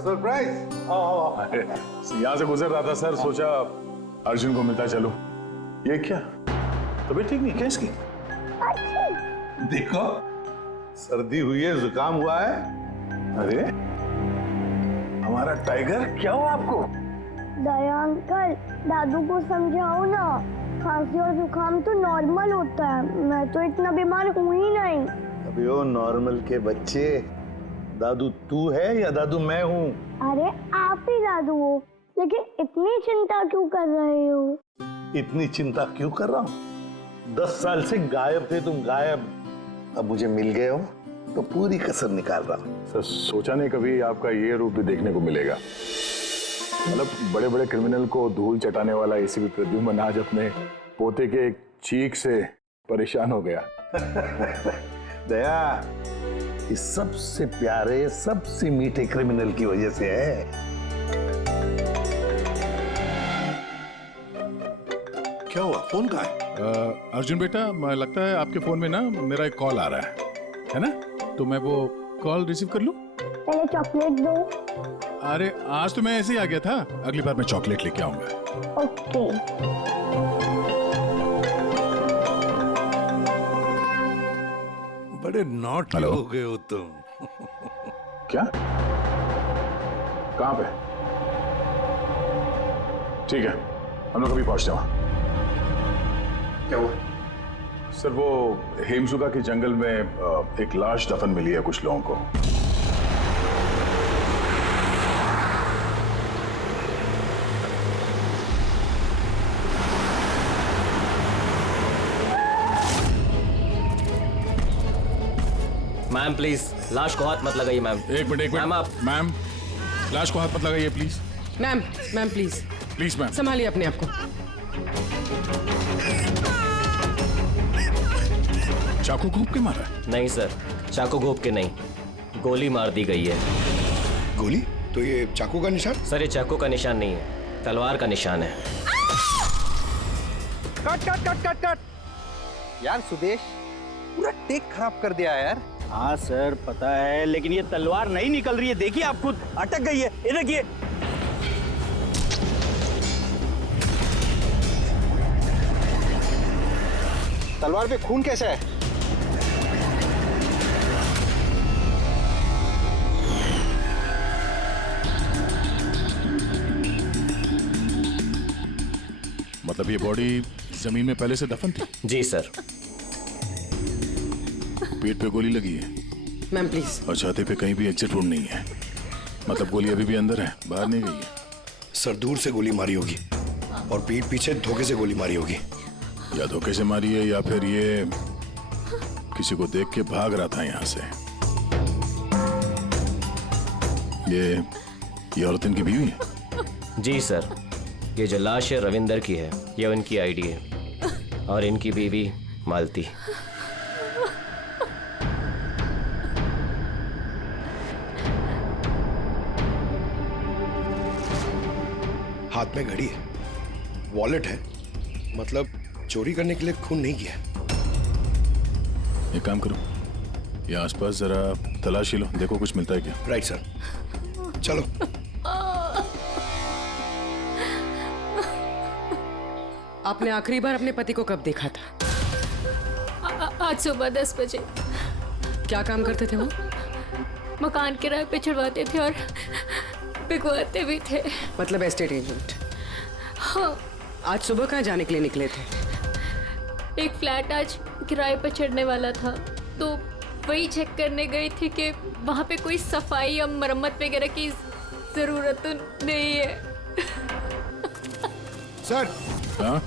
Surprise. यहाँ से गुजर रहा था सर, सोचा अर्जुन को मिलता चलो। ये क्या तबीयत ठीक नहीं क्या इसकी? देखो सर्दी हुई है, जुकाम हुआ है। अरे हमारा टाइगर, क्या हुआ आपको? दया अंकल, दादू को समझाओ ना, खांसी और जुकाम तो नॉर्मल होता है, मैं तो इतना बीमार हूँ ही नहीं। अबे ओ नॉर्मल के बच्चे, दादू तू है या दादू मैं हूँ? अरे आप ही दादू हो, लेकिन इतनी चिंता क्यों कर रहे हो? इतनी चिंता क्यों कर रहा हूँ? 10 साल से गायब थे तुम, गायब। अब मुझे मिल गए हो तो पूरी कसर निकाल रहा हूँ। सर सोचा नहीं कभी आपका ये रूप भी देखने को मिलेगा। मतलब बड़े बड़े क्रिमिनल को धूल चटाने वाला एसीपी प्रद्युम्न आज अपने पोते के एक चीख से परेशान हो गया। दया, इस सबसे प्यारे सबसे मीठे क्रिमिनल की वजह से है। क्या हुआ, फोन कहाँ है? अर्जुन बेटा, लगता है आपके फोन में ना मेरा एक कॉल आ रहा है ना? तो मैं वो कॉल रिसीव कर लूं? पहले चॉकलेट दो। अरे आज तो मैं ऐसे ही आ गया था, अगली बार मैं चॉकलेट लेके आऊंगा। ओके। बड़े नॉटी हो गए हो तुम। क्या? कहाँ पे? ठीक है, हम लोग अभी पहुंचते वहां। क्या हुआ? सर वो हेमसुगा के जंगल में एक लाश दफन मिली है कुछ लोगों को। मैम प्लीज लाश को हाथ मत लगाइए मैम। एक मिनट मैम आप। मैम लाश को हाथ मत लगाइए please. Ma'am please please ma'am संभालिए अपने आप को। चाकू घोंप के मारा है? नहीं सर, चाकू घोंप के नहीं, गोली मार दी गई है। गोली? तो ये चाकू का निशान? सर ये चाकू का निशान नहीं है, तलवार का निशान है। Cut cut cut cut cut यार, सुदेश पूरा टेक खराब कर दिया यार। हाँ सर पता है, लेकिन ये तलवार नहीं निकल रही है, देखिए आप खुद अटक गई है, ये देखिए। तलवार पे खून कैसे है? मतलब ये बॉडी जमीन में पहले से दफन थी? जी सर। पेट पे गोली लगी है मैम प्लीज। और छाती पे कहीं भी एग्जिट वुंड नहीं है, मतलब गोली अभी भी अंदर है, बाहर नहीं गई है। सर दूर से गोली मारी होगी और पीठ पीछे धोखे से गोली मारी होगी। या धोखे से मारी है या फिर ये किसी को देख के भाग रहा था यहाँ से। ये औरत इनकी बीवी है? जी सर, ये जो लाश है रविंदर की है, ये उनकी आईडी है और इनकी बीवी मालती। हाथ में घड़ी है, वॉलेट है, मतलब चोरी करने के लिए खून नहीं किया। एक काम करो, ये आसपास जरा तलाशी लो, देखो कुछ मिलता है क्या। राइट सर, चलो। आपने आखिरी बार अपने पति को कब देखा था? आज सुबह 10 बजे। क्या काम करते थे वो? मकान किराए पे छुड़वाते थे और बिकवाते भी थे। मतलब एस्टेट एजेंट? हाँ। आज सुबह कहाँ जाने के लिए निकले थे? एक फ्लैट आज किराए पर चढ़ने वाला था, तो वही चेक करने गई थी कि वहाँ पे कोई सफाई या मरम्मत वगैरह की जरूरत तो नहीं है। सर। हाँ?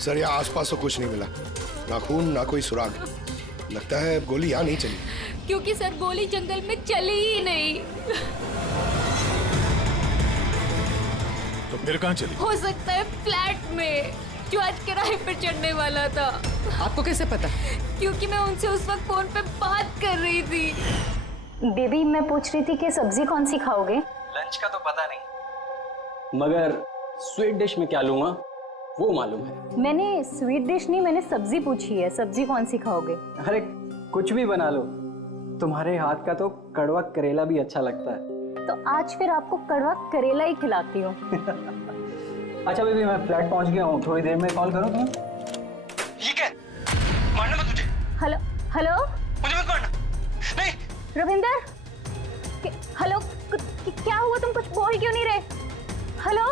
सर यहाँ आसपास तो कुछ नहीं मिला, ना खून ना कोई सुराग। लगता है गोली यहाँ नहीं चली। क्योंकि सर गोली जंगल में चली ही नहीं। तो फिर कहाँ चली? हो सकता है फ्लैट में, जो आज किराए पर चढ़ने वाला था। आपको कैसे पता? क्योंकि मैं उनसे उस वक्त फोन पे बात कर रही थी। बेबी मैं पूछ रही थी कि सब्जी कौन सी खाओगे? लंच का तो पता नहीं, मगर स्वीट डिश में क्या लूंगा वो मालूम है। मैंने स्वीट डिश नहीं, मैंने सब्जी पूछी है, सब्जी कौन सी खाओगे? अरे कुछ भी बना लो, तुम्हारे हाथ का तो कड़वा करेला भी अच्छा लगता है। तो आज फिर आपको कड़वा करेला ही खिलाती हूँ। अच्छा बेबी, मैं फ्लैट पहुंच गया हूँ, थोड़ी देर में कॉल करो तुम्हें। ये क्या? मारना मत तुझे। हेलो हेलो, मुझे मत मारना। नहीं। रविंदर, हेलो, क्या हुआ? तुम कुछ बोल क्यों नहीं रहे? हेलो।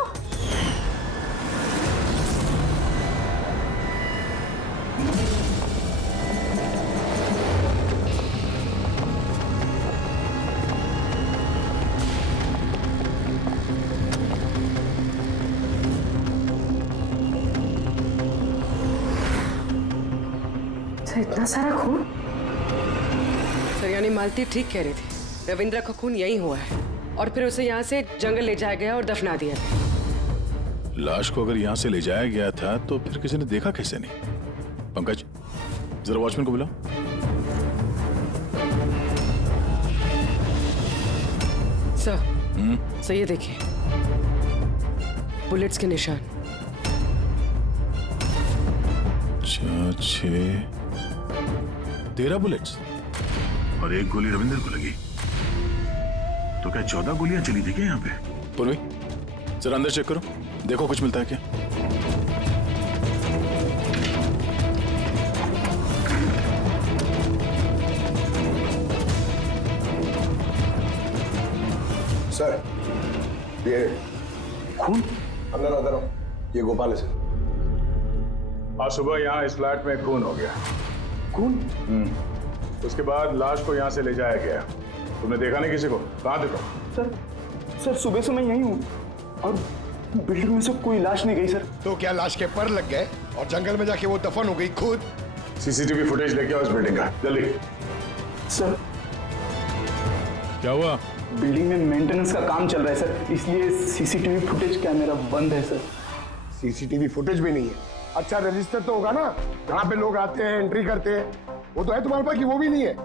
सर, इतना सारा खून? सर, यानी मालती ठीक कह रही थी, रविंद्र का खून यही हुआ है और फिर उसे यहाँ से जंगल ले जाया गया और दफना दिया गया। लाश को अगर यहाँ से ले जाया गया था तो फिर किसी ने देखा कैसे नहीं? पंकज, जरा वॉचमैन को बुलाओ। सर, ये देखिए, बुलेट्स के निशान। 13 बुलेट्स और एक गोली रविंदर को लगी, तो क्या 14 गोलियां चली थी क्या यहाँ पे? पूर्वी, जरा अंदर चेक करो, देखो कुछ मिलता है क्या। सर, ये खून अंदर अंदर आओ। ये गोपाल है सर। आज सुबह यहाँ इस फ्लैट में खून हो गया। खून? उसके बाद लाश को यहाँ से ले जाया गया। तुमने देखा नहीं किसी को? कहाँ देखा? सर सुबह से मैं यहीं हूँ और बिल्डिंग में से कोई लाश नहीं गई सर। तो क्या लाश के पर लग गए और जंगल में जाके वो दफन हो गई खुद? सीसीटीवी फुटेज लेके आओ इस बिल्डिंग का, जल्दी। सर, क्या हुआ? बिल्डिंग में मेंटेनेंस का काम चल रहा है सर, इसलिए सीसीटीवी फुटेज कैमरा बंद है सर। सीसीटीवी फुटेज भी नहीं है। अच्छा रजिस्टर तो होगा ना, जहाँ पे लोग आते हैं एंट्री करते हैं, वो तो है तुम्हारे पास कि वो भी नहीं है?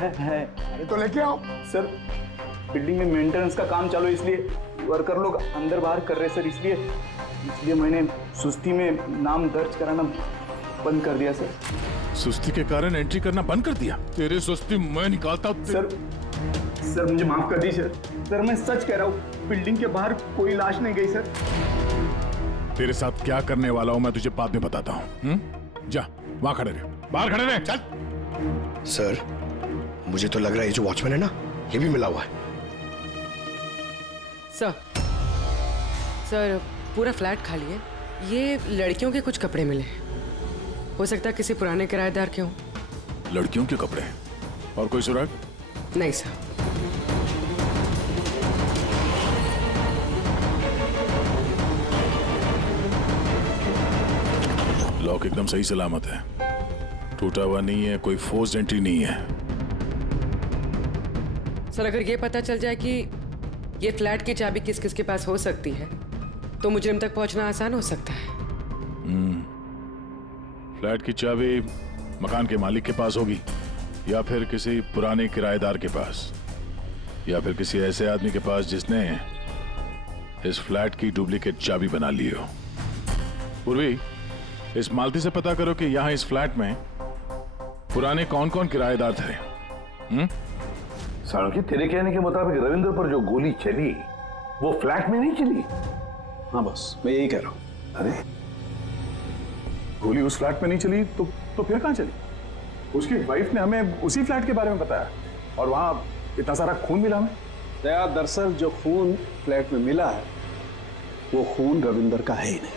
है। अरे तो लेके आओ। सर, बिल्डिंग में मेंटेनेंस का काम चालू है, इसलिए वर्कर लोग अंदर बाहर कर रहे हैं सर, इसलिए मैंने सुस्ती में नाम दर्ज कराना बंद कर दिया सर। सुस्ती के कारण एंट्री करना बंद कर दिया? तेरे सुस्ती मैं निकालता हूँ। सर मुझे माफ कर दी सर। सर मैं सच कह रहा हूँ, बिल्डिंग के बाहर कोई लाश नहीं गई सर। तेरे साथ क्या करने वाला हूँ मैं तुझे बाद में बताता हूँ। जा, वहां खड़े रहे, बाहर खड़े रहे। चल। सर, मुझे तो लग रहा है ये जो वॉचमैन है ना, ये भी मिला हुआ है। सर, पूरा फ्लैट खाली है। ये लड़कियों के कुछ कपड़े मिले हैं, हो सकता है किसी पुराने किराएदार के हों। लड़कियों के कपड़े? और कोई सुराग? नहीं सर। लॉक एकदम सही सलामत है, टूटा हुआ नहीं है, कोई फोर्स्ड एंट्री नहीं है। सर, अगर ये पता चल जाए कि ये फ्लैट की चाबी किस किस के पास हो सकती है तो मुजरिम तक पहुंचना आसान हो सकता है। फ्लैट की चाबी मकान के मालिक के पास होगी, या फिर किसी पुराने किराएदार के पास, या फिर किसी ऐसे आदमी के पास जिसने इस फ्लैट की डुप्लीकेट चाबी बना ली हो। पूर्वी, इस मालती से पता करो कि यहां इस फ्लैट में पुराने कौन कौन किराएदार थे। साळुंखे, तेरे कहने के मुताबिक रविंद्र पर जो गोली चली वो फ्लैट में नहीं चली? हाँ बस, मैं यही कह रहा हूँ। अरे, गोली उस फ्लैट में नहीं चली तो फिर कहाँ चली? उसकी वाइफ ने हमें उसी फ्लैट के बारे में बताया और वहां इतना सारा खून मिला हमें। दया, दरअसल जो खून फ्लैट में मिला है वो खून रविंदर का है ही नहीं।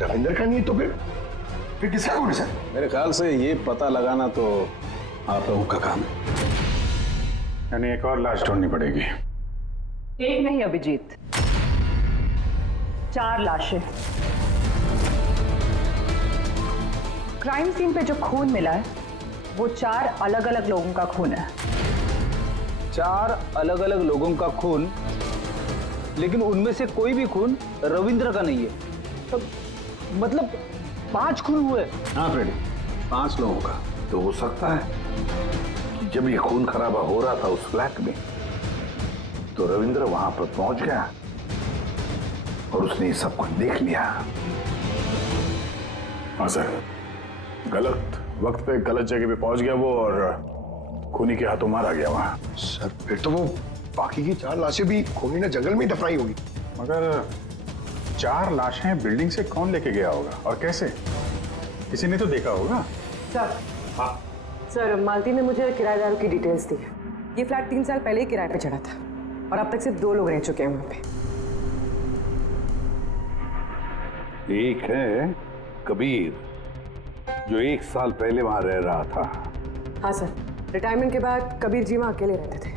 रविंदर का नहीं तो फिर किसका खून है सर? मेरे ख्याल से ये पता लगाना तो आप लोगों का काम है। यानी एक और लाश ढूंढनी पड़ेगी। एक नहीं अभिजीत, 4 लाशें। क्राइम सीन पे जो खून मिला है वो 4 अलग अलग लोगों का खून है। 4 अलग अलग लोगों का खून, लेकिन उनमें से कोई भी खून रविंद्र का नहीं है। तो मतलब 5 खून हुए। हाँ फ्रेडी, 5 लोगों का। तो हो सकता है कि जब ये खून खराबा हो रहा था उस फ्लैट में तो रविंद्र वहां पर पहुंच गया और उसने ये सब कुछ देख लिया। हाँ सर, गलत वक्त पे गलत जगह पे पहुंच गया वो और खूनी के हाथों मारा गया वहां। सर, फिर तो वो बाकी की 4 लाशें भी खूनी ने जंगल में ही दफनाई होगी। मगर 4 लाशें बिल्डिंग से कौन लेके गया होगा और कैसे? किसी ने तो देखा होगा। सर, सर मालती ने मुझे किराएदारों की डिटेल्स दी है। ये फ्लैट 3 साल पहले ही किराए पे चढ़ा था और अब तक सिर्फ 2 लोग रह चुके हैं वहां पे। एक है कबीर, जो 1 साल पहले वहां रह रहा था। हाँ सर, रिटायरमेंट के बाद कबीर जी वहाँ अकेले रहते थे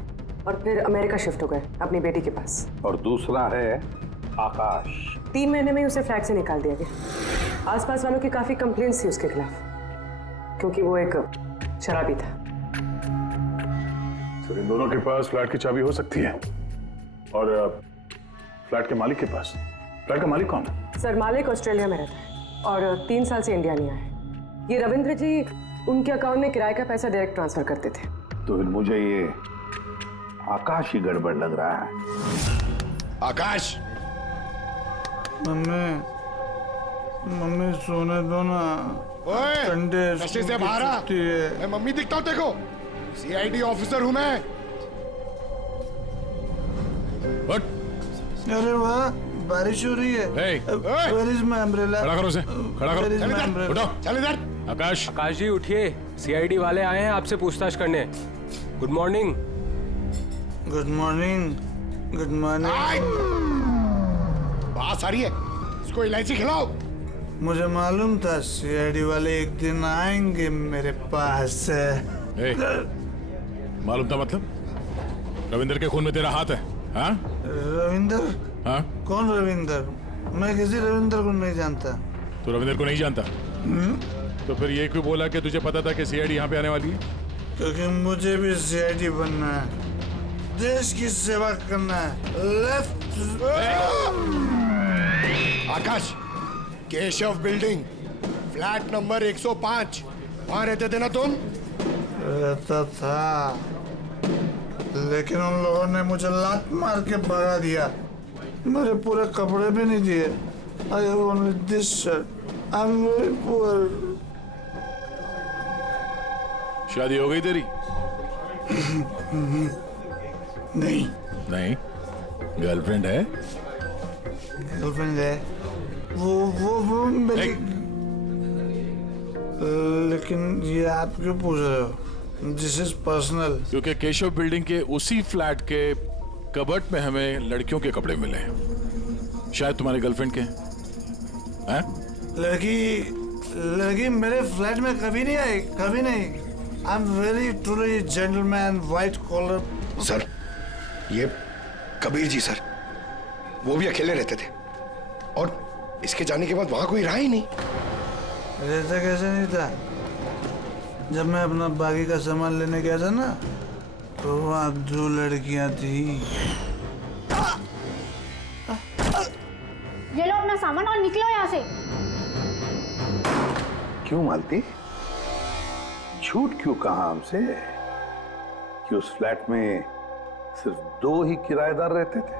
और फिर अमेरिका शिफ्ट हो गए अपनी बेटी के पास। और दूसरा है आकाश। 3 महीने में ही उसे फ्लैट से निकाल दिया गया। आसपास वालों की काफी कंप्लेंट्स थी उसके खिलाफ, क्योंकि वो एक शराबी था। सर, इन दोनों के पास फ्लैट की चाबी हो सकती है और फ्लैट के मालिक के पास। फ्लैट का मालिक कौन है? सर, मालिक ऑस्ट्रेलिया में रहता है और 3 साल से इंडिया नहीं आया है। ये रविंद्र जी उनके अकाउंट में किराए का पैसा डायरेक्ट ट्रांसफर करते थे। तो फिर मुझे ये आकाश ही गड़बड़ लग रहा है। आकाश, मम्मी सोने दो ना। ओए, संडे नशे से बाहर आ। मैं मम्मी दिखता हूँ देखो, CID ऑफिसर हूँ मैं। अरे वाह, बारिश हो रही है। Where is my umbrella? खड़ा करो उसे, खड़ा करो। Where is my umbrella? उठो। चल इधर। आकाश जी उठिए, CID वाले आए हैं आपसे पूछताछ करने। Good morning. Good morning, good morning. बात सारी है, इसको इलायची खिलाओ। मुझे मालूम था CID वाले एक दिन आएंगे मेरे पास। मालूम था मतलब? रविंदर के खून में तेरा हाथ है? हाँ? रविंदर? हाँ? कौन रविंदर? मैं किसी रविंदर को नहीं जानता। तो रविंदर को नहीं जानता? तो फिर ये क्यों बोला कि तुझे पता था कि CID यहाँ पे आने वाली है? क्योंकि मुझे भी CID बनना है, देश की सेवा करना है। लेफ्ट। आकाश, केशव बिल्डिंग, फ्लैट नंबर 105, वहां रहते थे ना तुम? रहता था, लेकिन उन लोगों ने मुझे लात मार के भगा दिया। मेरे पूरे कपड़े भी नहीं दिए। I have only this shirt. I'm very poor. शादी हो गई तेरी? नहीं। नहीं? गर्लफ्रेंड है? गर्लफ्रेंड है। वो मेरी। लेकिन ये आप क्यों पूछ रहे हो? This is personal. क्योंकि केशव बिल्डिंग के उसी फ्लैट के कबर्ड में हमें लड़कियों के कपड़े मिले हैं, शायद तुम्हारी गर्लफ्रेंड के हैं? लड़की मेरे फ्लैट में कभी नहीं आई, कभी नहीं। I am very truly gentleman, white collar. Sir, ये कबीर जी सर, वो भी अकेले रहते थे और इसके जाने के बाद वहां कोई रहा ही नहीं। रहता कैसे नहीं था? जब मैं अपना बाकी का सामान लेने गया था ना, तो वहाँ 2 लड़कियां थी। ये लो अपना सामान और निकलो यहाँ से। क्यों मालती? झूठ क्यों कहा हमसे कि उस फ्लैट में सिर्फ 2 ही किराएदार रहते थे?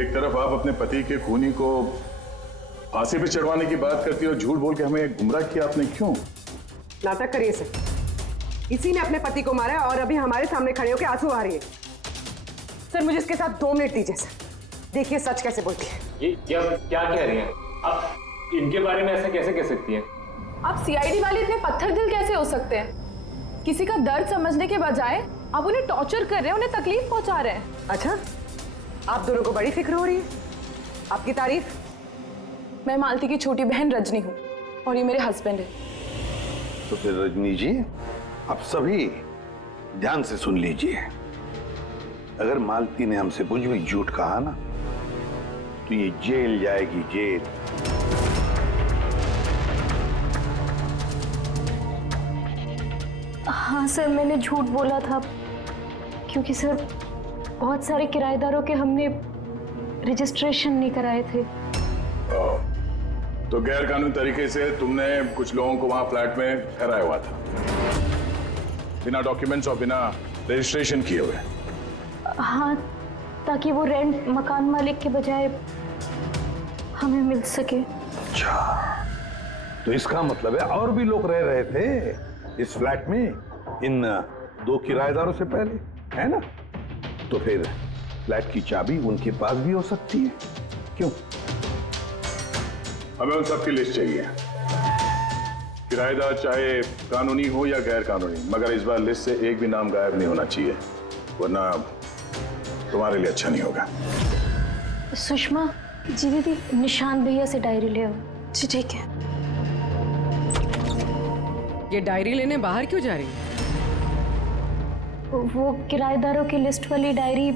एक तरफ आप अपने पति के खूनी को फांसी पे चढ़वाने की बात करती हो, झूठ बोल के हमें गुमराह किया आपने, क्यों? नाटक करिए सर, इसी ने अपने पति को मारा और अभी हमारे सामने खड़े होकर आंसू आ रही है। सर, मुझे इसके साथ 2 मिनट दीजिए सर, देखिए सच कैसे बोलती है। ये क्या कह रही हैं आप? इनके बारे में ऐसा कैसे कह सकती हैं? आप CID वाले इतने पत्थर दिल कैसे हो सकते हैं? किसी का दर्द समझने के बजाय आप उन्हें टॉर्चर कर रहे हैं, उन्हें तकलीफ पहुंचा रहे हैं। अच्छा, आप दोनों को बड़ी फिक्र हो रही है? आपकी तारीफ? मैं मालती की छोटी बहन रजनी हूँ और ये मेरे हस्बैंड है। तो फिर रजनी जी, आप सभी ध्यान से सुन लीजिए। अगर मालती ने हमसे कुछ भी झूठ कहा ना, तो ये जेल जाएगी, जेल। हाँ सर, मैंने झूठ बोला था क्योंकि सर बहुत सारे किराएदारों के हमने रजिस्ट्रेशन नहीं कराए थे। तो गैर कानूनी तरीके से तुमने कुछ लोगों को वहां फ्लैट में ठहराया हुआ था, बिना डॉक्यूमेंट्स और बिना रजिस्ट्रेशन किए हुए? हाँ, ताकि वो रेंट मकान मालिक के बजाय हमें मिल सके। अच्छा, तो इसका मतलब है और भी लोग रह रहे थे इस फ्लैट में इन 2 किराएदारों से पहले, है ना? तो फिर फ्लैट की चाबी उनके पास भी हो सकती है, क्यों? हमें उन सबकी लिस्ट चाहिए, किराएदार चाहे कानूनी हो या गैर कानूनी, मगर इस बार लिस्ट से एक भी नाम गायब नहीं होना चाहिए, वरना तुम्हारे लिए अच्छा नहीं होगा। सुषमा जी दीदी, निशांत भैया से डायरी ले आओ। जी ठीक है। ये डायरी लेने बाहर क्यों जा रही है? वो किराएदारों की लिस्ट वाली डायरी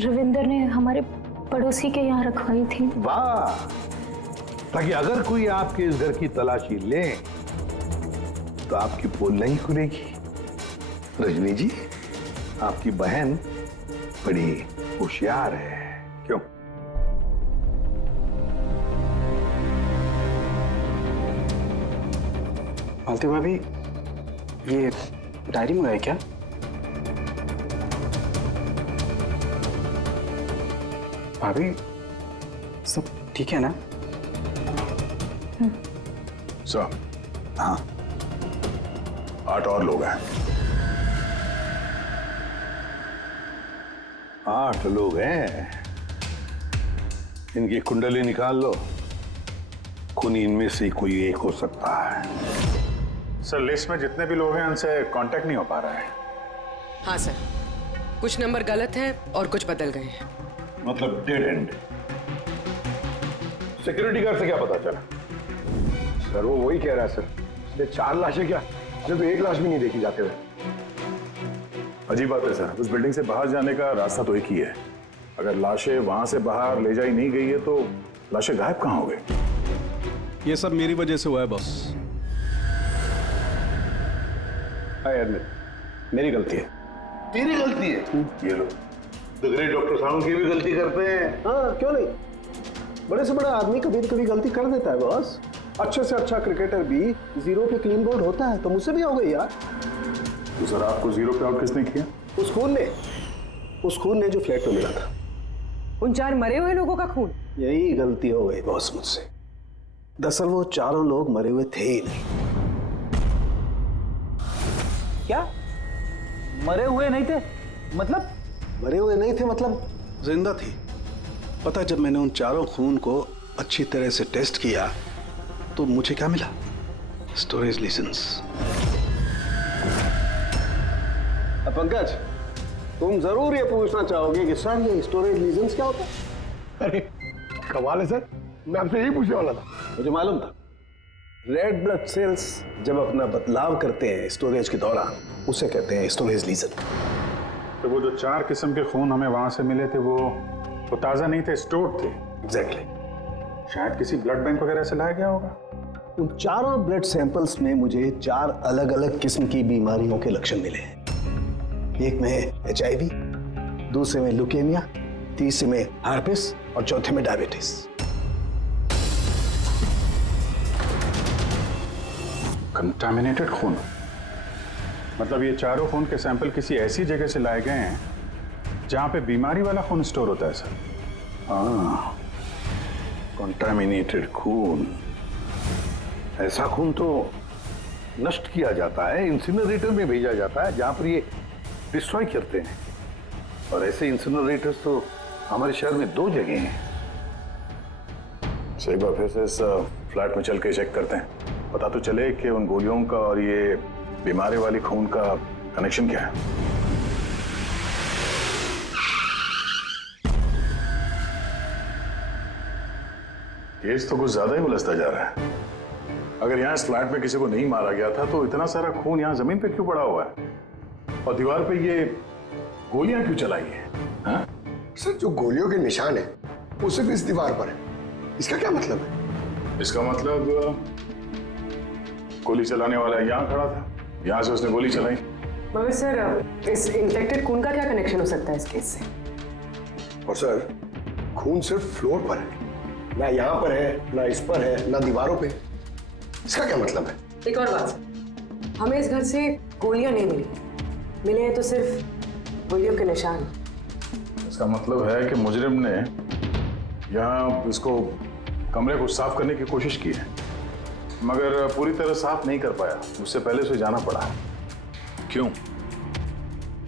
रविंदर ने हमारे पड़ोसी के यहाँ रखवाई थी। वाह, ताकि अगर कोई आपके इस घर की तलाशी ले तो आपकी पोल नहीं खुलेगी। रजनी जी, आपकी बहन बड़ी होशियार है, क्यों? मालती भाभी, ये डायरी मंगाई क्या? भाभी, सब ठीक है ना? सर, हाँ, 8 और लोग हैं। 8 लोग हैं। इनकी कुंडली निकाल लो, खूनी इनमें से कोई एक हो सकता है। सर, लिस्ट में जितने भी लोग हैं उनसे कांटेक्ट नहीं हो पा रहा है। हाँ सर, कुछ नंबर गलत हैं और कुछ बदल गए हैं। मतलब डेड एंड। सिक्योरिटी गार्ड से क्या पता चला? सर वो वही कह रहा है सर, इसलिए 4 लाशें क्या, इसलिए तो 1 लाश भी नहीं देखी जाते हुए। अजीब बात है सर, उस बिल्डिंग से बाहर जाने का रास्ता तो एक ही है। अगर लाशें वहां से बाहर ले जाई नहीं गई है तो लाशें गायब कहाँ हो गई? ये सब मेरी वजह से हुआ है बॉस। हाय एडमिट, मेरी गलती है। तेरी गलती है? ये लो, द ग्रेट डॉक्टर साहब की भी गलती करते हैं। हाँ, क्यों नहीं? बड़े से बड़ा आदमी कभी न कभी गलती कर देता है बॉस। अच्छे से अच्छा क्रिकेटर भी 0 पे क्लीन बोल्ड होता है, तो मुझसे भी हो गई यार। तो सर, आपको 0 पे आउट किसने किया? उस खून ने जो फ्लैट में मिला था। उन 4 मरे हुए लोगों का खून? यही गलती हो गई बॉस मुझसे। दरअसल वो 4 लोग मरे हुए थे ही नहीं। क्या मरे हुए नहीं थे? मतलब मरे हुए नहीं थे मतलब जिंदा थी। पता है, जब मैंने उन 4 खून को अच्छी तरह से टेस्ट किया तो मुझे क्या मिला? स्टोरेज लीजेंस। पंकज, तुम जरूर ये पूछना चाहोगे कि सर ये स्टोरेज लीजेंस क्या होता है? अरे कमाल है सर, मैं आपसे यही पूछने वाला था। मुझे मालूम था। रेड ब्लड सेल्स जब अपना बदलाव करते हैं स्टोरेज के दौरान, उसे कहते हैं स्टोरेज लीजन। तो वो जो 4 किस्म के खून हमें वहां से मिले थे वो ताजा नहीं थे, स्टोर थे। एग्जैक्टली। शायद किसी ब्लड बैंक वगैरह से लाया गया होगा। उन 4 ब्लड सैंपल्स में मुझे 4 अलग अलग किस्म की बीमारियों के लक्षण मिले हैं। एक में HIV, दूसरे में ल्यूकेमिया, तीसरे में हार्पिस और चौथे में डायबिटीज। कंटामिनेटेड खून, मतलब ये 4 खून के सैंपल किसी ऐसी जगह से लाए गए हैं जहां पे बीमारी वाला खून स्टोर होता है सर। हाँ, कंटामिनेटेड खून। ऐसा खून तो नष्ट किया जाता है, इंसिनरेटर में भेजा जाता है जहां पर ये डिस्ट्रॉय करते हैं। और ऐसे इंसिनरेटर्स तो हमारे शहर में 2 जगह हैं। एक बार फिर से इस फ्लैट में चल के चेक करते हैं, पता तो चले कि उन गोलियों का और ये बीमारी वाली खून का कनेक्शन क्या है। केस तो कुछ ज्यादा ही उलझता जा रहा है। अगर यहाँ इस फ्लैट में किसी को नहीं मारा गया था तो इतना सारा खून यहाँ जमीन पे क्यों पड़ा हुआ है और दीवार पे ये गोलियां क्यों चलाई है? हाँ? सर, जो गोलियों के निशान है वो सिर्फ इस दीवार पर है। इसका क्या मतलब है? इसका मतलब गोली चलाने वाला यहाँ खड़ा था, यहाँ से उसने गोली चलाई। मगर सर, इस इन्फेक्टेड खून का क्या कनेक्शन हो सकता है इस केस से? और सर, खून सिर्फ फ्लोर पर है, ना यहाँ पर है, ना इस पर है, ना दीवारों पे। इसका क्या मतलब है? एक और बात सर, हमें इस घर से गोलियां नहीं मिले हैं तो सिर्फ गोलियों के निशान। इसका मतलब है कि मुजरिम ने यहाँ इसको कमरे को साफ करने की कोशिश की है मगर पूरी तरह साफ नहीं कर पाया, उससे पहले उसे जाना पड़ा। क्यों?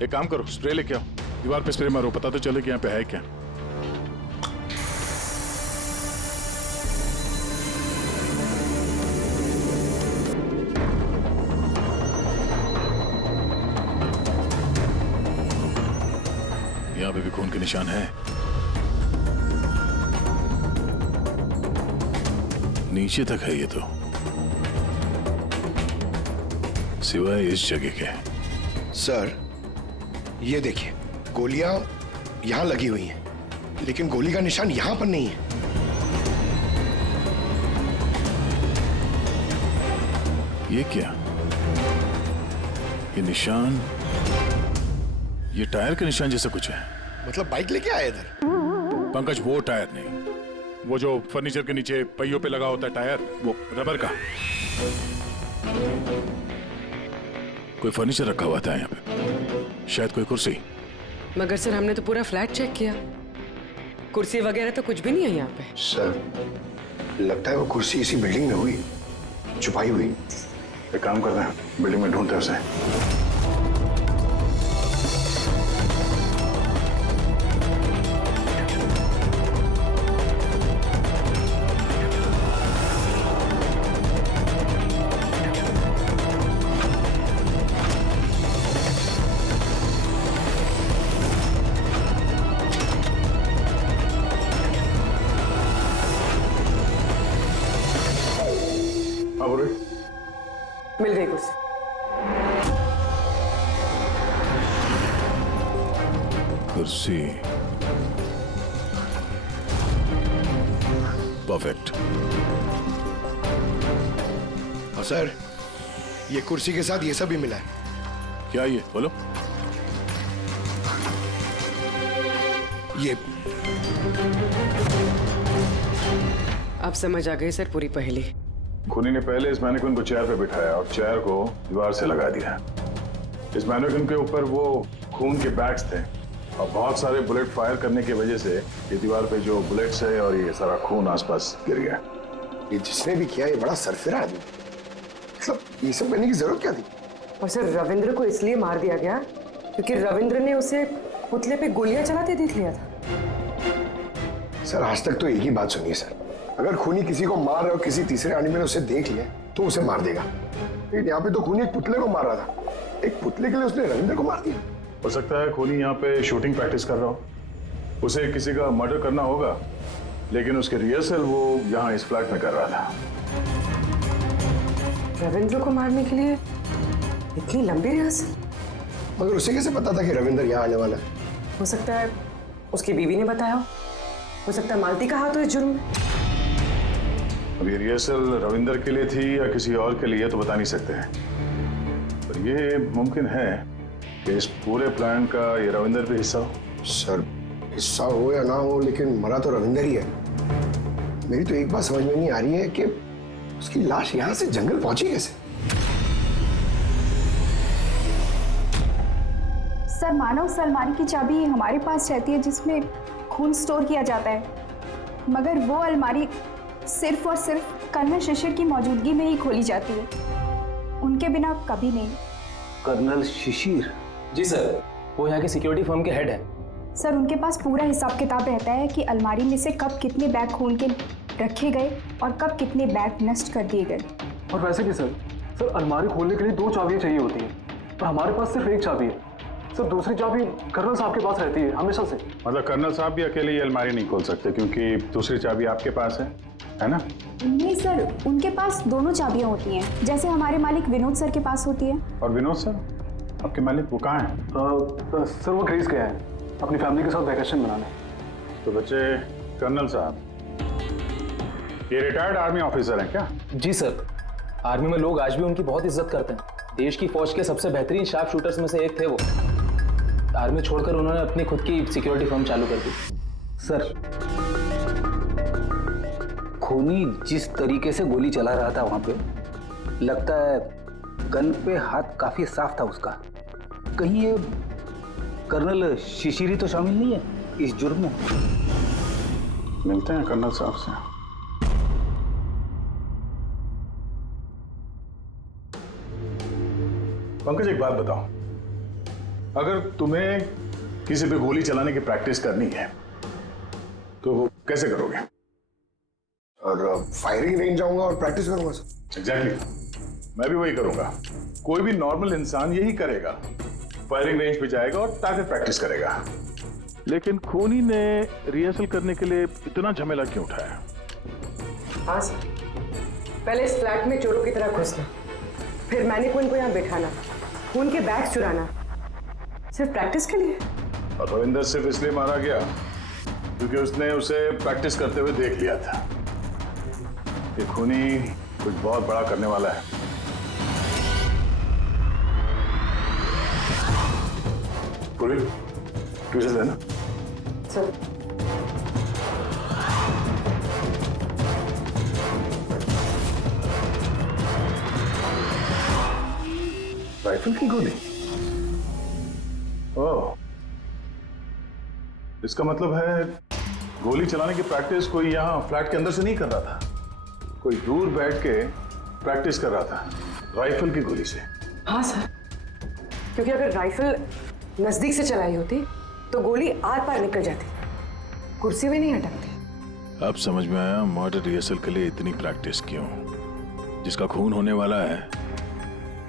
एक काम करो, स्प्रे लेके आओ। दीवार पे स्प्रे मारो, पता तो चले कि यहाँ पे है क्या। यहाँ पे भी खून के निशान है। नीचे तक है ये तो, सिवाय इस जगह के। सर ये देखिए, गोलियां यहां लगी हुई हैं, लेकिन गोली का निशान यहां पर नहीं है। ये क्या? ये निशान, ये टायर के निशान जैसा कुछ है। मतलब बाइक लेके आए इधर? पंकज, वो टायर नहीं, वो जो फर्नीचर के नीचे पहियों पे लगा होता है टायर, वो रबर का। कोई फर्नीचर रखा हुआ था यहाँ पे, शायद कोई कुर्सी। मगर सर हमने तो पूरा फ्लैट चेक किया, कुर्सी वगैरह तो कुछ भी नहीं है यहाँ पे। सर लगता है वो कुर्सी इसी बिल्डिंग में हुई, छुपाई हुई। एक काम करते हैं, बिल्डिंग में ढूंढते हैं उसे। मिल गई कुर्सी। कुर्सी परफेक्ट। और सर ये कुर्सी के साथ ये सब भी मिला है। क्या ये बोलो? ये अब समझ आ गई सर पूरी पहेली। खूनी ने पहले इस मैनिक्विन को चेयर पे बिठाया और चेयर को दीवार से लगा दिया। इस मैनिक्विन के ऊपर वो खून के बैग्स थे और बहुत सारे बुलेट फायर करने की वजह से ये दीवार पे जो बुलेट्स है और ये सारा खून आसपास गिर गया। ये जिसने भी किया ये बड़ा सरफिरा आदमी, मतलब ये सब करने की जरूरत क्या थी? और सर रविंद्र को इसलिए मार दिया गया क्योंकि रविंद्र ने उसे पुतले पे गोलियां चलाते देख लिया था। सर आज तक तो एक ही बात सुनिए सर, अगर खूनी किसी को मार रहा हो, किसी तीसरे आदमी ने उसे देख लिया तो उसे मार देगा, लेकिन यहाँ पे तो खूनी एक पुतले को मार रहा था, एक पुतले के लिए उसने रविंद्र को मार दिया। हो सकता है खूनी यहाँ पे शूटिंग प्रैक्टिस कर रहा हो, उसे किसी का मर्डर करना होगा, लेकिन उसके रिहर्सल वो यहाँ इस फ्लैट में कर रहा था। रविंद्र को मारने के लिए इतनी लंबी रिहर्सल? मगर उसे कैसे पता था कि रविंद्र यहाँ आने वाला है? हो सकता है उसकी बीवी ने बताया हो सकता है मालती का हाथ हो इस जुर्म में। अब ये रिहर्सल रविंद्र के लिए थी या किसी और के लिए तो बता नहीं सकते हैं, पर ये मुमकिन है कि इस पूरे प्लान का ये रविंद्र भी हिस्सा हो। सर हिस्सा हो या ना हो, लेकिन मरा तो रविंद्र ही है। मेरी तो एक बात समझ में नहीं आ रही है कि उसकी लाश यहाँ से जंगल पहुंची कैसे? सर मानव उस अलमारी की चाबी हमारे पास रहती है जिसमें खून स्टोर किया जाता है, मगर वो अलमारी सिर्फ और सिर्फ कर्नल शिशिर की मौजूदगी में ही खोली जाती है, उनके बिना कभी नहीं। कर्नल शिशिर? जी सर, वो यहाँ के सिक्योरिटी फर्म के हेड हैं। सर उनके पास पूरा हिसाब किताब रहता है कि अलमारी में से कब कितने बैग खून के रखे गए और कब कितने बैग नष्ट कर दिए गए। और वैसे भी सर अलमारी खोलने के लिए 2 चाबियां चाहिए होती हैं, पर हमारे पास सिर्फ 1 चाबी है। सर दूसरी चाबी कर्नल साहब के पास रहती है हमेशा से। मतलब कर्नल साहब भी अकेले ये अलमारी नहीं खोल सकते क्योंकि दूसरी चाबी आपके पास है ना? नहीं सर, उनके पास दोनों चाबियां होती हैं, जैसे हमारे मालिक विनोद सर के पास होती है। और विनोद सर आपके मालिक वो कहाँ हैं? सर वो ग्रीस गया है अपनी फैमिली के साथ वैकेशन मनाने। तो बच्चे कर्नल साहब ये रिटायर्ड आर्मी ऑफिसर हैं क्या? जी सर, आर्मी में लोग आज भी उनकी बहुत इज्जत करते हैं। देश की फौज के सबसे बेहतरीन शार्प शूटर्स में से एक थे वो। आर्मी छोड़कर उन्होंने अपनी खुद की सिक्योरिटी फर्म चालू कर दी। सर खूनी जिस तरीके से गोली चला रहा था वहां पे, लगता है गन पे हाथ काफी साफ था उसका। कहीं ये कर्नल शिशिरी तो शामिल नहीं है इस जुर्म में? मिलते हैं कर्नल साहब से। पंकज एक बात बताओ, अगर तुम्हें किसी पे गोली चलाने की प्रैक्टिस करनी है तो वो कैसे करोगे? और फायरिंग रेंज जाऊंगा और प्रैक्टिस करूंगा सर। एग्जैक्टली, मैं भी वही करूंगा। कोई भी नॉर्मल इंसान यही करेगा, फायरिंग रेंज पे जाएगा और टारगेट प्रैक्टिस करेगा। लेकिन खूनी ने रिहर्सल करने के लिए इतना झमेला क्यों उठाया? हाँ सर, पहले इस फ्लैट में चोरों की तरह घुसना, फिर मैनिक्विन को यहाँ बिठाना, खून के बैग्स चुराना, सिर्फ प्रैक्टिस के लिए। और रविंदर सिर्फ इसलिए मारा गया क्योंकि उसने उसे प्रैक्टिस करते हुए देख लिया था कि खूनी कुछ बहुत बड़ा करने वाला है। पूरी ट्यूशन है ना सर? राइफल की गोली? ओह, इसका मतलब है गोली चलाने की प्रैक्टिस कोई यहाँ फ्लैट के अंदर से नहीं कर रहा था, कोई दूर बैठ के प्रैक्टिस कर रहा था राइफल की गोली से। हाँ सर, क्योंकि अगर राइफल नजदीक से चलाई होती तो गोली आर पार निकल जाती, कुर्सी भी नहीं हटकती। अब समझ में आया मर्डर रिहर्सल के लिए इतनी प्रैक्टिस क्यों। जिसका खून होने वाला है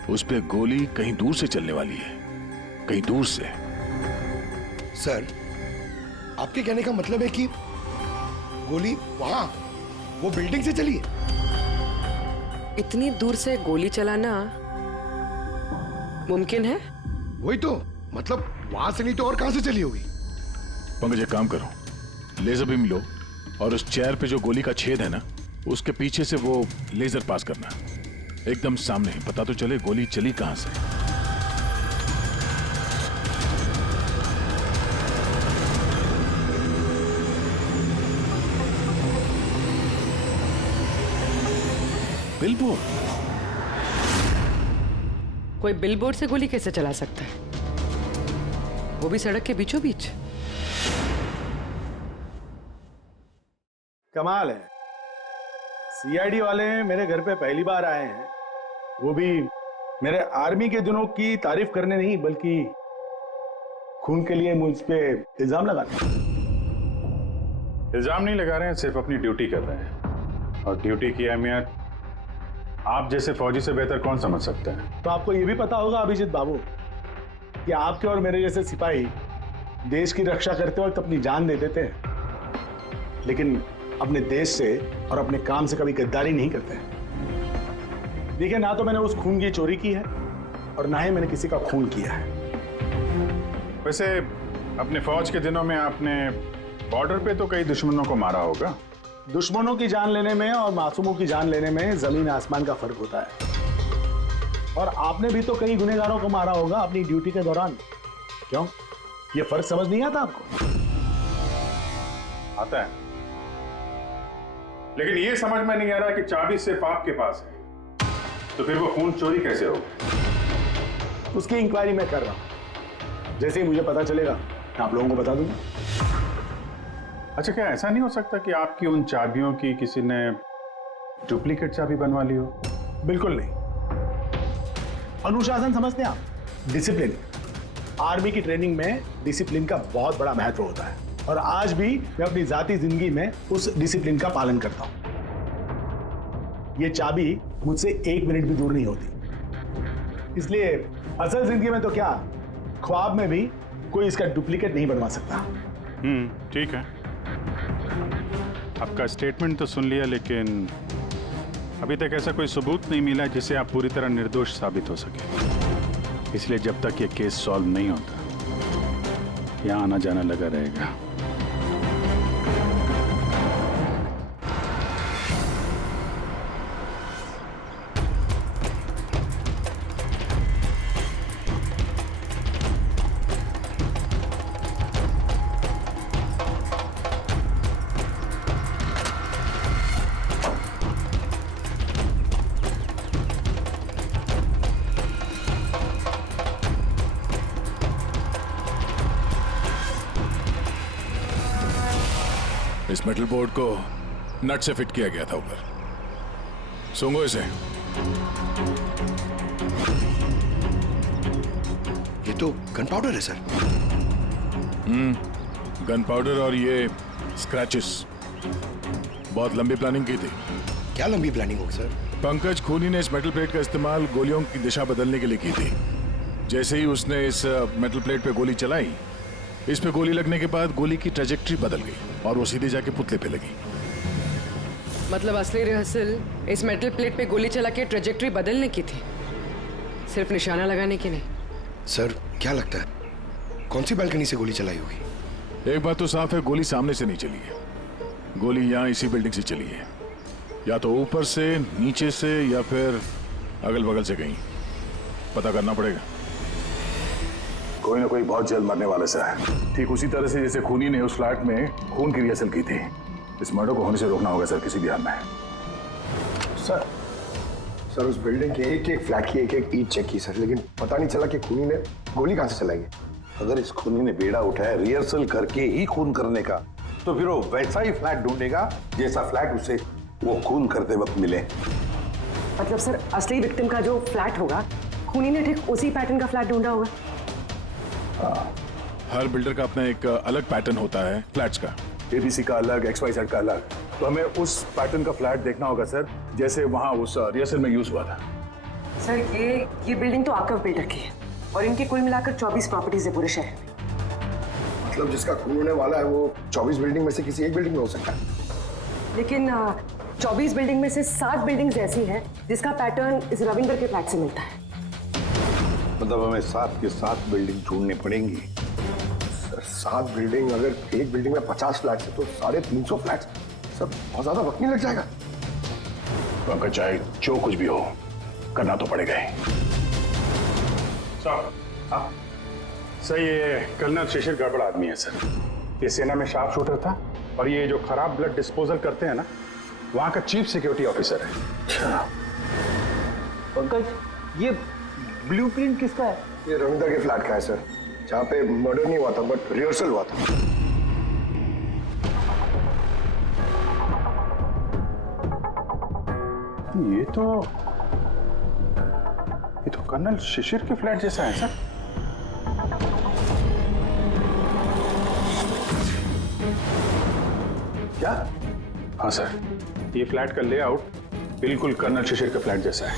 उस पे गोली कहीं दूर से चलने वाली है, कहीं दूर से। सर, आपके कहने का मतलब है कि गोली वहां वो बिल्डिंग से चली है? इतनी दूर से गोली चलाना मुमकिन है? वही तो, मतलब वहां से नहीं तो और कहां से चली होगी? पंकज, एक काम करो, लेजर बीम लो और उस चेयर पे जो गोली का छेद है ना, उसके पीछे से वो लेजर पास करना, एकदम सामने, पता तो चले गोली चली कहां से। बिलबोर्ड? कोई बिलबोर्ड से गोली कैसे चला सकता है, वो भी सड़क के बीचों बीच? कमाल है, सीआईडी वाले मेरे घर पे पहली बार आए हैं, वो भी मेरे आर्मी के दिनों की तारीफ करने नहीं बल्कि खून के लिए मुझ पे इल्जाम लगाने। इल्जाम नहीं लगा रहे हैं, सिर्फ अपनी ड्यूटी कर रहे हैं, और ड्यूटी की अहमियत आप जैसे फौजी से बेहतर कौन समझ सकता है। तो आपको ये भी पता होगा अभिजीत बाबू कि आपके और मेरे जैसे सिपाही देश की रक्षा करते वक्त अपनी जान दे देते हैं, लेकिन अपने देश से और अपने काम से कभी गद्दारी नहीं करते हैं। देखिए, ना तो मैंने उस खून की चोरी की है और ना ही मैंने किसी का खून किया है। वैसे अपने फौज के दिनों में आपने बॉर्डर पे तो कई दुश्मनों को मारा होगा। दुश्मनों की जान लेने में और मासूमों की जान लेने में जमीन आसमान का फर्क होता है, और आपने भी तो कई गुनहगारों को मारा होगा अपनी ड्यूटी के दौरान। क्यों, ये फर्क समझ नहीं आता आपको? आता है, लेकिन ये समझ में नहीं आ रहा कि चाबी सिर्फ आपके पास है, तो फिर वो खून चोरी कैसे हो? उसकी इंक्वायरी मैं कर रहा हूं, जैसे ही मुझे पता चलेगा मैं आप लोगों को बता दूंगा। अच्छा, क्या ऐसा नहीं हो सकता कि आपकी उन चाबियों की किसी ने डुप्लीकेट चाबी बनवा ली हो? बिल्कुल नहीं। अनुशासन समझते हैं आप, डिसिप्लिन। आर्मी की ट्रेनिंग में डिसिप्लिन का बहुत बड़ा महत्व होता है, और आज भी मैं अपनी जाती जिंदगी में उस डिसिप्लिन का पालन करता हूं। ये चाबी मुझसे 1 मिनट भी दूर नहीं होती, इसलिए असल जिंदगी में तो क्या, ख्वाब में भी कोई इसका डुप्लीकेट नहीं बनवा सकता। ठीक है, आपका स्टेटमेंट तो सुन लिया, लेकिन अभी तक ऐसा कोई सबूत नहीं मिला जिससे आप पूरी तरह निर्दोष साबित हो सके। इसलिए जब तक ये केस सॉल्व नहीं होता, यहाँ आना जाना लगा रहेगा। इस मेटल बोर्ड को नट से फिट किया गया था ऊपर। सूंघो इसे। ये तो गन पाउडर है सर। गन पाउडर और ये स्क्रैचेस, बहुत लंबी प्लानिंग की थी। क्या लंबी प्लानिंग होगी सर? पंकज खूनी ने इस मेटल प्लेट का इस्तेमाल गोलियों की दिशा बदलने के लिए की थी। जैसे ही उसने इस मेटल प्लेट पे गोली चलाई, इस पे गोली लगने के बाद गोली की ट्रेजेक्ट्री बदल गई और वो सीधे जाके पुतले पे लगी। मतलब असली रिहर्सल इस मेटल प्लेट पे गोली चला के ट्रेजेक्ट्री बदलने की थी, सिर्फ निशाना लगाने की नहीं। सर क्या लगता है कौन सी बालकनी से गोली चलाई होगी? एक बात तो साफ है, गोली सामने से नहीं चली है। गोली यहाँ इसी बिल्डिंग से चली है, या तो ऊपर से, नीचे से, या फिर अगल बगल से कहीं। पता करना पड़ेगा। कोई ना कोई बहुत जल्द मरने वाला सा है, ठीक उसी तरह से जैसे खूनी ने उस फ्लैट में खून की रिहर्सल की थी। इस मर्डर को होने से रोकना होगा सर, किसी भी हाल में। सर उस बिल्डिंग के एक एक फ्लैट की एक एक ईंट चेक की सर, लेकिन पता नहीं चला कि खूनी ने गोली कहां से चलाई है। अगर इस खूनी ने बेड़ा उठाया रिहर्सल करके ही खून करने का, तो फिर वो वैसा ही फ्लैट ढूंढेगा जैसा फ्लैट उसे वो खून करते वक्त मिले। मतलब सर असली विक्टिम का जो फ्लैट होगा, खूनी ने ठीक उसी पैटर्न का फ्लैट ढूंढा होगा। हर बिल्डर का अपना एक अलग पैटर्न होता है फ्लैट्स का। एबीसी का अलग, XYZ का अलग। तो हमें उस पैटर्न का फ्लैट देखना होगा सर, जैसे वहां उस रिहर्सल में यूज हुआ था। सर ये बिल्डिंग तो आकव बिल्डर की है और इनकी कुल मिलाकर 24 प्रॉपर्टीज है पूरे शहर में। मतलब जिसका खून होने वाला है वो 24 बिल्डिंग में से किसी एक बिल्डिंग में हो सकता है। लेकिन 24 बिल्डिंग में से 7 बिल्डिंग्स ऐसी हैं जिसका पैटर्न इस रविंदर के फ्लैट से मिलता है। मतलब हमें 7 के 7 बिल्डिंग ढूंढनी पड़ेंगी। 7 बिल्डिंग, अगर एक बिल्डिंग में 50 फ्लैट है तो 350 फ्लैट, सब बहुत ज्यादा वक्त नहीं लग जाएगा। पंकज चाहे जो कुछ भी हो, करना तो पड़ेगा ही। सर ये कर्नल शिशिर गड़बड़ आदमी है सर। ये सेना में शार्प शूटर था और ये जो खराब ब्लड डिस्पोजल करते हैं ना, वहां का चीफ सिक्योरिटी ऑफिसर है। अच्छा पंकज, ये ब्लूप्रिंट किसका है? ये रविंदर के फ्लैट का है सर, जहाँ पे मर्डर नहीं हुआ था बट रिहर्सल हुआ था। ये तो कर्नल शिशिर के फ्लैट जैसा है सर। क्या? हाँ सर, ये फ्लैट का लेआउट बिल्कुल कर्नल शिशिर के फ्लैट जैसा है।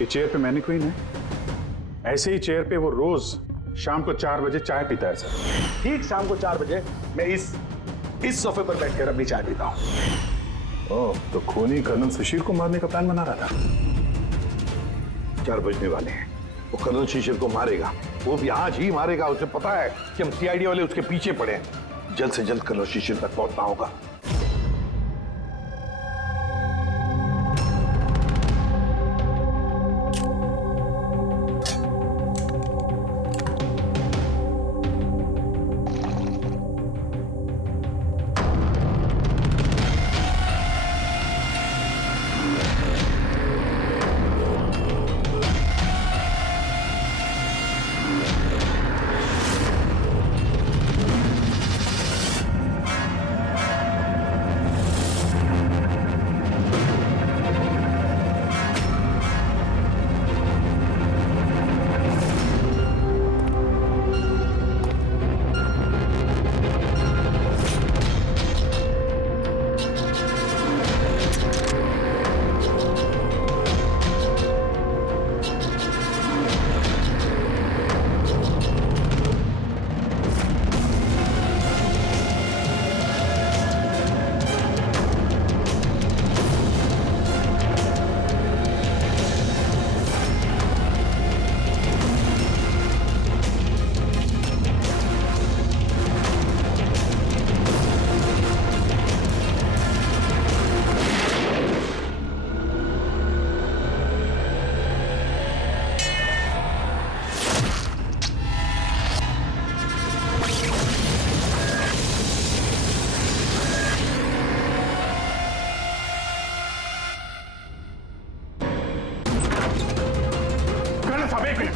ये चेयर पे मैनिक्विन है, ऐसे ही चेयर पे वो रोज शाम को 4 बजे चाय पीता है सर। ठीक शाम को 4 बजे मैं इस सोफे पर बैठकर अपनी चाय पीता हूँ। ओह, तो खूनी कर्नल शिशिर को मारने का प्लान बना रहा था। 4 बजने वाले हैं, वो कर्नल शिशिर को मारेगा, वो भी आज ही मारेगा। उसे पता है कि हम CID वाले उसके पीछे पड़े हैं। जल्द से जल्द कर्नल शिशिर तक पहुंचना होगा।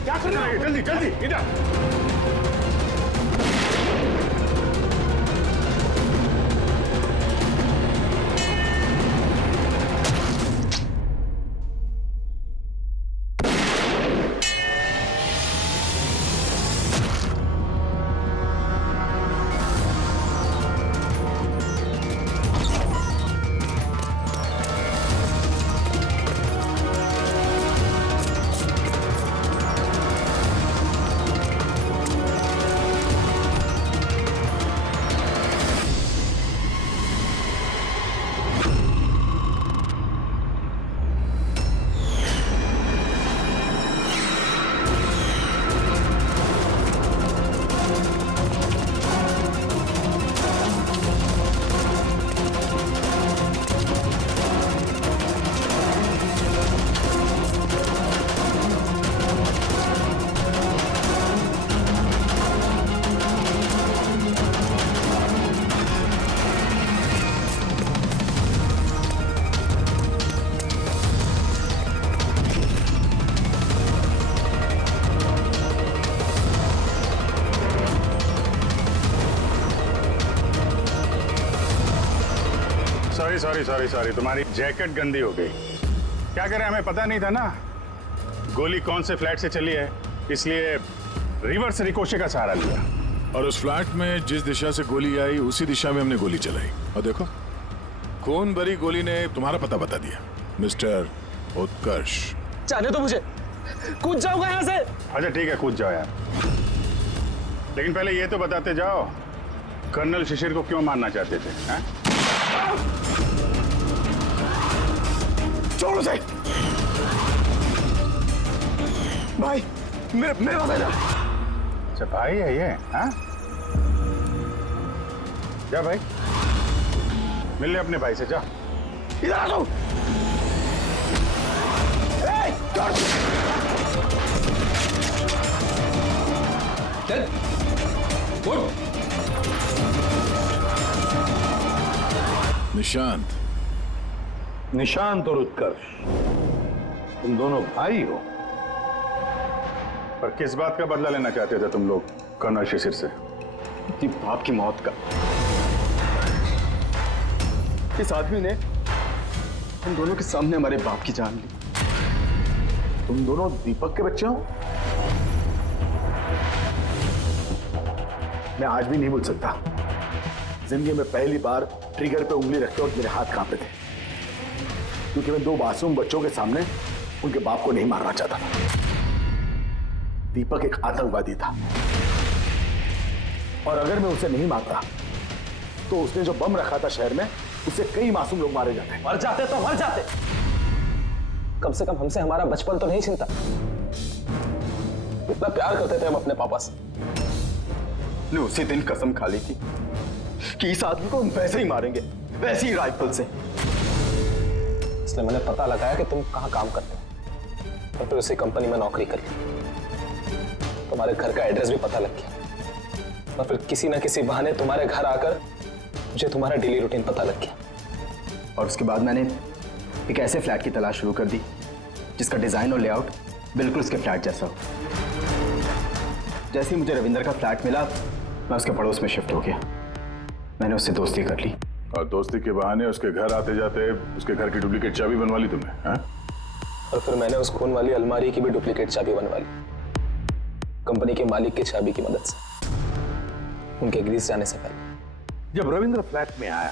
क्या कर रहे हैं? जल्दी जल्दी इधर। सॉरी सॉरी सॉरी सॉरी, तुम्हारी जैकेट गंदी हो गई। क्या करें, हमें पता नहीं था ना गोली कौन से फ्लैट से चली है, इसलिए रिवर्स रिकोशे का सहारा लिया। और उस फ्लैट में जिस दिशा से गोली आई उसी दिशा में हमने गोली चलाई, और देखो खून भरी गोली ने तुम्हारा पता बता दिया, मिस्टर उत्कर्ष। जाने दो मुझे, कूद जाऊंगा यहाँ से। अच्छा ठीक है, कूद जाओ यार, लेकिन पहले ये तो बताते जाओ कर्नल शिशिर को क्यों मारना चाहते थे? हैं? छोड़ो उसे भाई, मेरे पास आ जा। अच्छा भाई है ये? हाँ जा भाई, मिल ले अपने भाई से, जा। इधर आ जाओ। निशांत, निशांत और उत्कर्ष, तुम दोनों भाई हो। पर किस बात का बदला लेना चाहते थे तुम लोग कर्नल शिशिर से? कि बाप की मौत का। इस आदमी ने हम दोनों के सामने हमारे बाप की जान ली। तुम दोनों दीपक के बच्चे हो? मैं आज भी नहीं भूल सकता, जिंदगी में पहली बार ट्रिगर पे उंगली रखते वक्त मेरे हाथ कांपे थे, क्योंकि मैं 2 मासूम बच्चों के सामने उनके बाप को नहीं मारना चाहता था। दीपक एक आतंकवादी था, और अगर मैं उसे नहीं मारता तो उसने जो बम रखा था शहर में, उससे कई मासूम लोग मारे जाते। मर जाते तो मर जाते, कम से कम हमसे हमारा बचपन तो नहीं छीनता। इतना प्यार करते थे हम अपने पापा से। ने उसी दिन कसम खा ली थी कि इस आदमी को हम वैसे ही मारेंगे, वैसी ही राइफल से। इसलिए मैंने पता लगाया कि तुम कहाँ काम करते हो, और फिर उसी कंपनी में नौकरी कर ली। तुम्हारे घर का एड्रेस भी पता लग गया, और फिर किसी ना किसी बहाने तुम्हारे घर आकर मुझे तुम्हारा डेली रूटीन पता लग गया। और उसके बाद मैंने एक ऐसे फ्लैट की तलाश शुरू कर दी जिसका डिजाइन और लेआउट बिल्कुल उसके फ्लैट जैसा हो। जैसे ही मुझे रविंदर का फ्लैट मिला, मैं उसके पड़ोस में शिफ्ट हो गया। मैंने उससे दोस्ती कर ली, और दोस्ती के बहाने उसके घर आते जाते उसके घर की डुप्लीकेट चाबी बनवा ली तुमने? हाँ? और फिर मैंने उस खून वाली अलमारी की भी डुप्लीकेट चाबी बनवा ली, कंपनी के मालिक की चाबी की मदद से, उनके ग्रीस जाने से पहले। जब रविंद्र फ्लैट में आया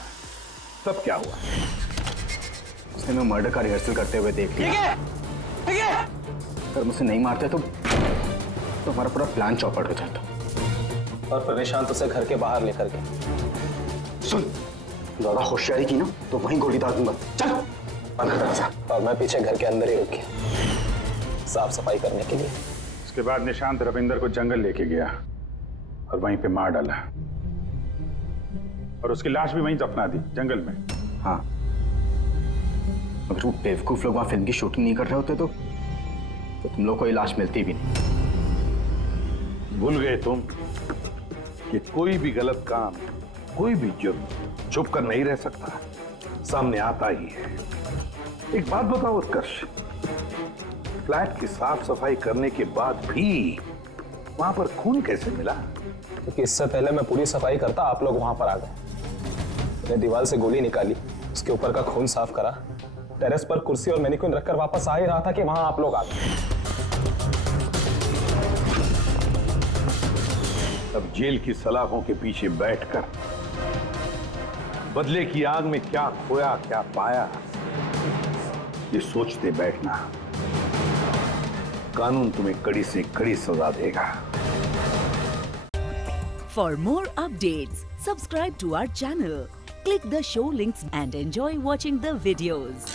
तब क्या हुआ? उसने मैं मर्डर का रिहर्सल करते हुए देख लिया। अगर मुझसे नहीं मारते तो हमारा पूरा प्लान चौपट हो जाता। और फिर निशांत उसे घर के बाहर लेकर गया। सुन, ज्यादा होशियारी की ना तो वहीं गोली दाग दूंगा। चल बंद कर। और मैं पीछे घर के अंदर ही रुक गया, साफ सफाई करने के लिए। उसके बाद निशांत रविंदर को जंगल लेके गया और वहीं पे मार डाला, और उसकी लाश भी वहीं दफना दी जंगल में। हाँ, अगर वो बेवकूफ लोग वहां फिल्म की शूटिंग नहीं कर रहे होते तो तुम लोग को ये लाश मिलती भी नहीं। भूल गए तुम कि कोई भी गलत काम, कोई भी जुर्म छुप कर नहीं रह सकता, सामने आता ही है। एक बात बताओ उत्कर्ष, फ्लैट की साफ सफाई करने के बाद भी वहां पर खून कैसे मिला? क्योंकि इससे पहले मैं पूरी सफाई करता, आप लोग वहां पर आ गए। मैंने दीवार से गोली निकाली, उसके ऊपर का खून साफ करा, टेरेस पर कुर्सी और मैनिक्विन रखकर वापस आ ही रहा था कि वहां आप लोग आ गए। अब जेल की सलाखों के पीछे बैठकर बदले की आग में क्या खोया क्या पाया, ये सोचते बैठना, कानून तुम्हें कड़ी से कड़ी सजा देगा। For more updates, subscribe to our channel, click the show links and enjoy watching the videos.